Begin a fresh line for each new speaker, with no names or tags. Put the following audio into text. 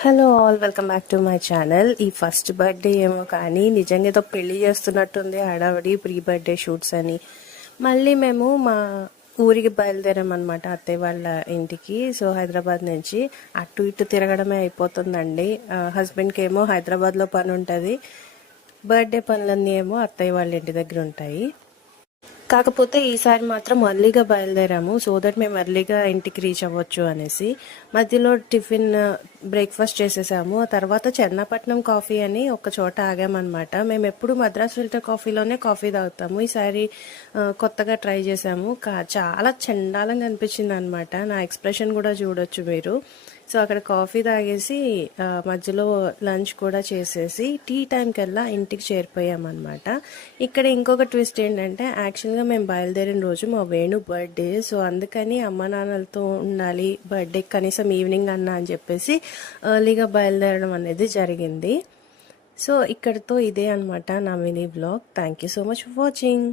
Hello all welcome back to my channel ఈ first birthday ఏమో కానీ నిజంగా ఏదో పెళ్ళి చేస్తున్నట్టుంది హడావిడి ప్రీ బర్త్డే షూట్స్ అని. మళ్ళీ మేము మా ఊరికి బయలుదేరామన్నమాట అత్తయ్య వాళ్ళ ఇంటికి. సో హైదరాబాద్ నుంచి అటు ఇటు తిరగడమే అయిపోతుందండి. హస్బెండ్కి ఏమో హైదరాబాద్లో పని ఉంటుంది బర్త్డే పనులన్నీ ఏమో అత్తయ్య వాళ్ళ ఇంటి దగ్గర ఉంటాయి. కాకపోతే ఈసారి మాత్రం అర్లీగా బయలుదేరాము సో దట్ మేము అర్లీగా ఇంటికి రీచ్ అవ్వచ్చు అనేసి. మధ్యలో టిఫిన్ బ్రేక్ఫాస్ట్ చేసేసాము. ఆ తర్వాత చెన్నపట్నం కాఫీ అని ఒక చోట ఆగామన్నమాట. మేము ఎప్పుడు మద్రాస్ ఫిల్టర్ కాఫీలోనే కాఫీ తాగుతాము. ఈసారి కొత్తగా ట్రై చేసాము. కా- చాలా చండాలంగా అనిపించింది అనమాట నా ఎక్స్ప్రెషన్ కూడా చూడొచ్చు మీరు. సో అక్కడ కాఫీ తాగేసి మధ్యలో లంచ్ కూడా చేసేసి టీ టైం కల్లా ఇంటికి చేరిపోయామన్నమాట. ఇక్కడ ఇంకొక ట్విస్ట్ ఏంటంటే యాక్చువల్గా మేము బయలుదేరిన రోజు మా వేణు బర్త్డే సో అందుకని అమ్మ నాన్నలతో ఉండాలి బర్త్డే కనీసం ఈవినింగ్ అన్నా అని చెప్పేసి ఎర్లీగా బయలుదేరడం అనేది జరిగింది. సో ఇక్కడితో ఇదే అనమాట నా mini blog. Thank you so much for watching